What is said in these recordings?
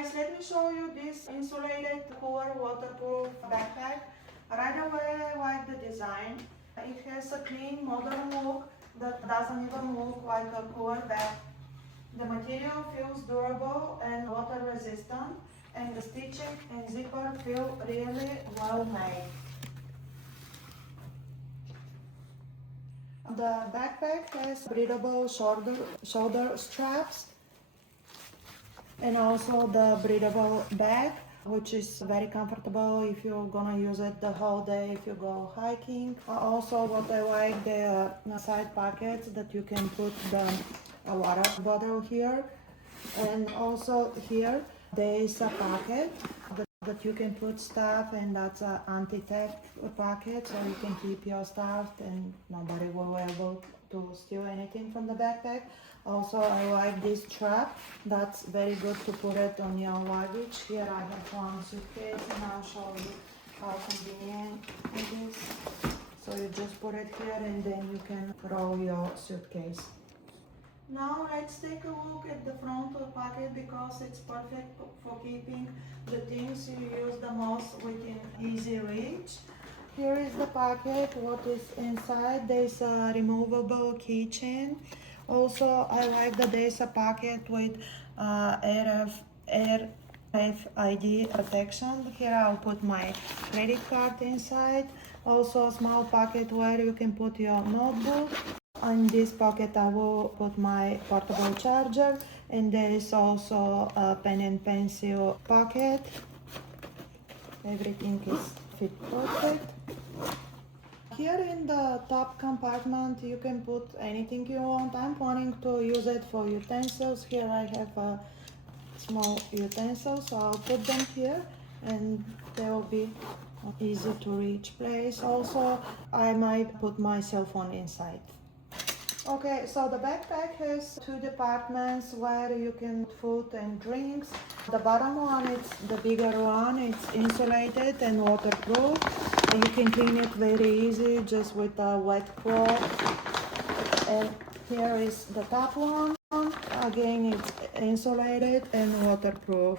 guys, let me show you this insulated, cooler, waterproof backpack. Right away I like the design. It has a clean, modern look that doesn't even look like a cooler bag. The material feels durable and water resistant, and the stitching and zipper feel really well made. The backpack has breathable shoulder straps and also the breathable bag, which is very comfortable if you're gonna use it the whole day if you go hiking. Also what I like, the side pockets that you can put the water bottle here, and also here there is a pocket that you can put stuff, and that's an anti-theft pocket, so you can keep your stuff and nobody will be able to steal anything from the backpack. Also, I like this strap. That's very good to put it on your luggage. Here I have one suitcase and I'll show you how convenient it is. So you just put it here and then you can roll your suitcase. Now let's take a look at the front pocket because it's perfect for keeping the things you use the most within easy reach. Here is the pocket. What is inside? There's a removable keychain. Also, I like that there's a pocket with RFID protection. Here I'll put my credit card inside. Also a small pocket where you can put your notebook. In this pocket I will put my portable charger, and there is also a pen and pencil pocket. Everything is fit perfect. Here in the top compartment you can put anything you want. I'm planning to use it for utensils. Here I have a small utensils, so I'll put them here and they will be easy to reach place. Also I might put my cell phone inside. Okay, so the backpack has two departments where you can put food and drinks. The bottom one is the bigger one. It's insulated and waterproof. You can clean it very easy just with a wet cloth. And here is the top one. Again, it's insulated and waterproof.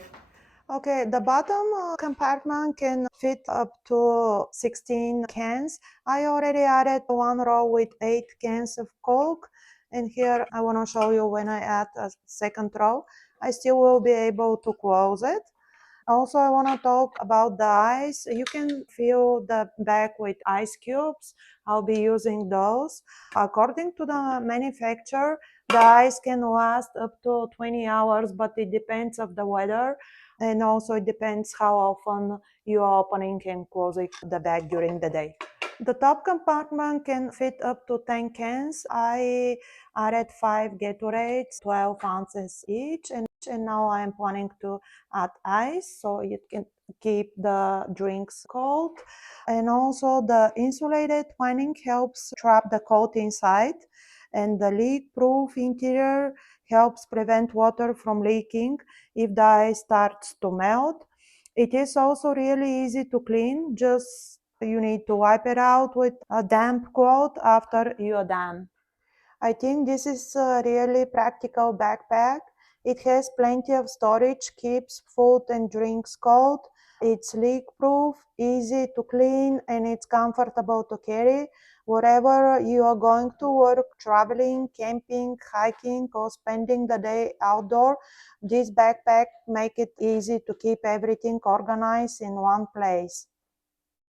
Okay, the bottom compartment can fit up to 16 cans. I already added one row with 8 cans of Coke, and here I want to show you when I add a second row, I still will be able to close it. Also, I want to talk about the ice. You can fill the bag with ice cubes. I'll be using those. According to the manufacturer, the ice can last up to 20 hours, but it depends on the weather. And also it depends how often you are opening and closing the bag during the day. The top compartment can fit up to 10 cans. I added 5 Gatorades, 12 ounces each, and now I am planning to add ice so you can keep the drinks cold. And also the insulated lining helps trap the cold inside, and the leak-proof interior helps prevent water from leaking if the ice starts to melt. It is also really easy to clean. Just you need to wipe it out with a damp cloth after you are done. I think this is a really practical backpack. It has plenty of storage, keeps food and drinks cold. It's leak-proof, easy to clean, and it's comfortable to carry. Wherever you are going to work, traveling, camping, hiking, or spending the day outdoor, this backpack makes it easy to keep everything organized in one place.